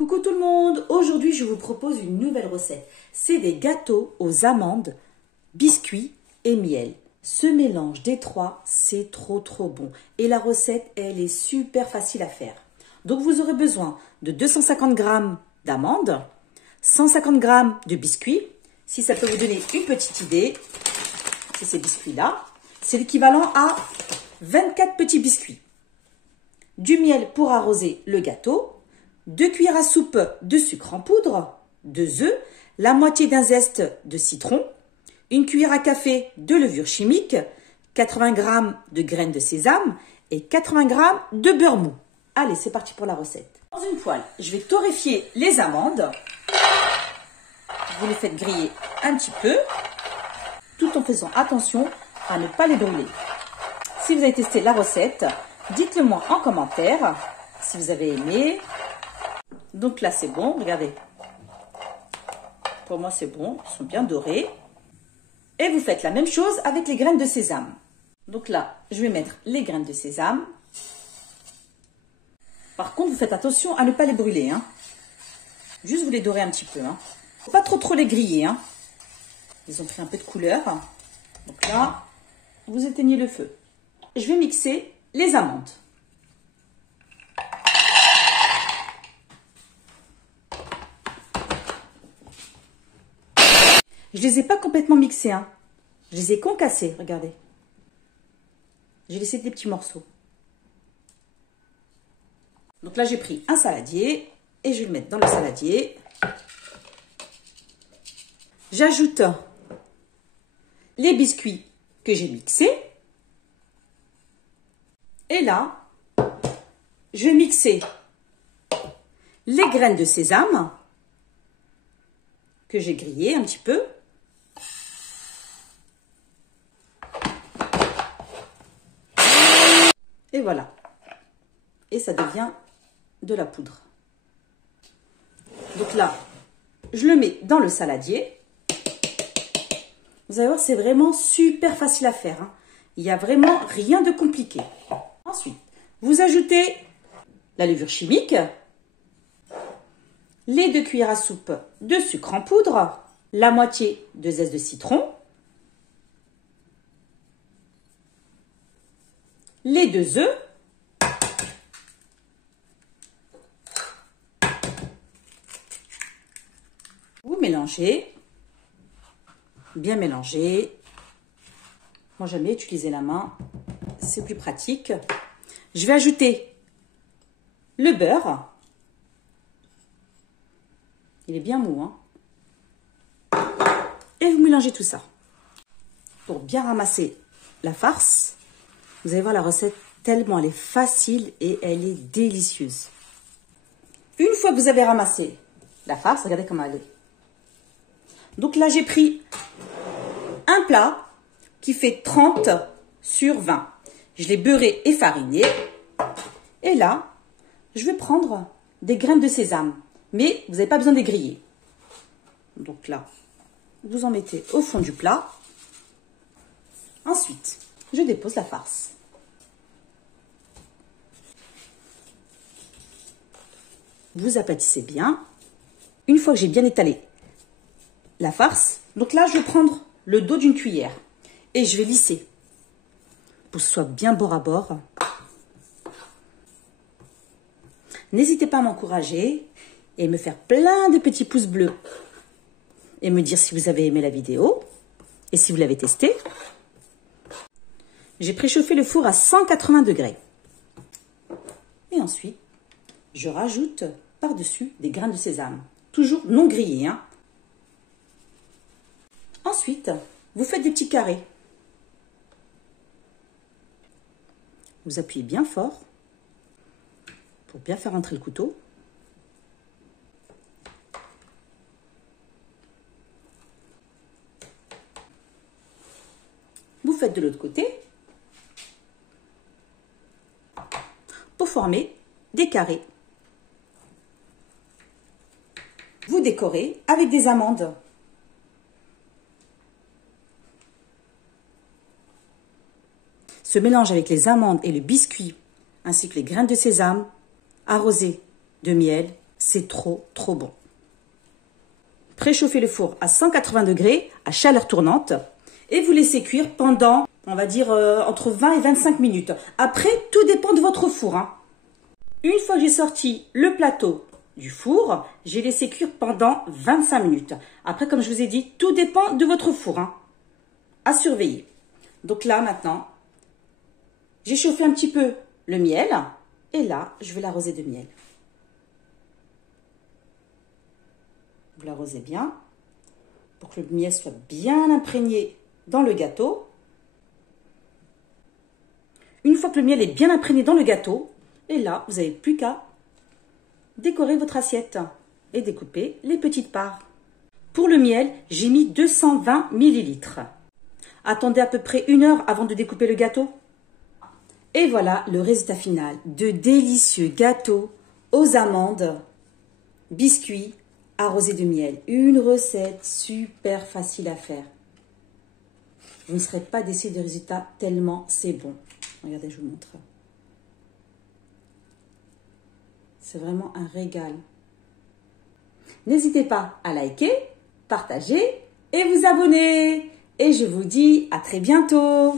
Coucou tout le monde, aujourd'hui je vous propose une nouvelle recette. C'est des gâteaux aux amandes, biscuits et miel. Ce mélange des trois, c'est trop bon. Et la recette, elle est super facile à faire. Donc vous aurez besoin de 250 g d'amandes, 150 g de biscuits. Si ça peut vous donner une petite idée, c'est ces biscuits-là. C'est l'équivalent à 24 petits biscuits. Du miel pour arroser le gâteau. 2 cuillères à soupe de sucre en poudre, 2 œufs, la moitié d'un zeste de citron, 1 cuillère à café de levure chimique, 80 g de graines de sésame et 80 g de beurre mou. Allez, c'est parti pour la recette. Dans une poêle, je vais torréfier les amandes. Vous les faites griller un petit peu, tout en faisant attention à ne pas les brûler. Si vous avez testé la recette, dites-le moi en commentaire si vous avez aimé. Donc là, c'est bon, regardez. Pour moi, c'est bon, ils sont bien dorés. Et vous faites la même chose avec les graines de sésame. Donc là, je vais mettre les graines de sésame. Par contre, vous faites attention à ne pas les brûler. Juste vous les dorez un petit peu. Faut pas trop les griller. Ils ont pris un peu de couleur. Donc là, vous éteignez le feu. Je vais mixer les amandes. Je les ai pas complètement mixés, Je les ai concassés, regardez. J'ai laissé des petits morceaux. Donc là, j'ai pris un saladier et je vais le mettre dans le saladier. J'ajoute les biscuits que j'ai mixés. Et là, je vais mixer les graines de sésame que j'ai grillées un petit peu. Et voilà. Et ça devient de la poudre. Donc là, je le mets dans le saladier. Vous allez voir, c'est vraiment super facile à faire. Il n'y a vraiment rien de compliqué. Ensuite, vous ajoutez la levure chimique, les 2 cuillères à soupe de sucre en poudre, la moitié de zeste de citron, les 2 œufs, vous mélangez, bien mélanger. Moi, j'aime bien utiliser la main, c'est plus pratique. Je vais ajouter le beurre. Il est bien mou, Et vous mélangez tout ça. Pour bien ramasser la farce, vous allez voir la recette tellement elle est facile et elle est délicieuse. Une fois que vous avez ramassé la farce, regardez comment elle est. Donc là, j'ai pris un plat qui fait 30 sur 20. Je l'ai beurré et fariné. Et là, je vais prendre des graines de sésame. Mais vous n'avez pas besoin de les griller. Donc là, vous en mettez au fond du plat. Ensuite, je dépose la farce. Vous aplatissez bien. Une fois que j'ai bien étalé la farce, donc là, je vais prendre le dos d'une cuillère et je vais lisser pour que ce soit bien bord à bord. N'hésitez pas à m'encourager et me faire plein de petits pouces bleus et me dire si vous avez aimé la vidéo et si vous l'avez testé. J'ai préchauffé le four à 180 degrés. Et ensuite, je rajoute par-dessus des graines de sésame. Toujours non grillées. Ensuite, vous faites des petits carrés. Vous appuyez bien fort pour bien faire entrer le couteau. Vous faites de l'autre côté pour former des carrés. Vous décorez avec des amandes. Ce mélange avec les amandes et le biscuit, ainsi que les graines de sésame, arrosé de miel, c'est trop bon. Préchauffez le four à 180 degrés, à chaleur tournante, et vous laissez cuire pendant, on va dire, entre 20 et 25 minutes. Après, tout dépend de votre four, hein. Une fois que j'ai sorti le plateau du four, j'ai laissé cuire pendant 25 minutes. Après, comme je vous ai dit, tout dépend de votre four, hein, à surveiller. Donc là, maintenant, j'ai chauffé un petit peu le miel, et là, je vais l'arroser de miel. Vous l'arrosez bien pour que le miel soit bien imprégné dans le gâteau. Une fois que le miel est bien imprégné dans le gâteau, et là, vous n'avez plus qu'à décorer votre assiette et découper les petites parts. Pour le miel, j'ai mis 220 ml. Attendez à peu près 1 heure avant de découper le gâteau. Et voilà le résultat final de délicieux gâteaux aux amandes, biscuits, arrosé de miel. Une recette super facile à faire. Vous ne serez pas déçus du résultat tellement c'est bon. Regardez, je vous montre. C'est vraiment un régal. N'hésitez pas à liker, partager et vous abonner. Et je vous dis à très bientôt.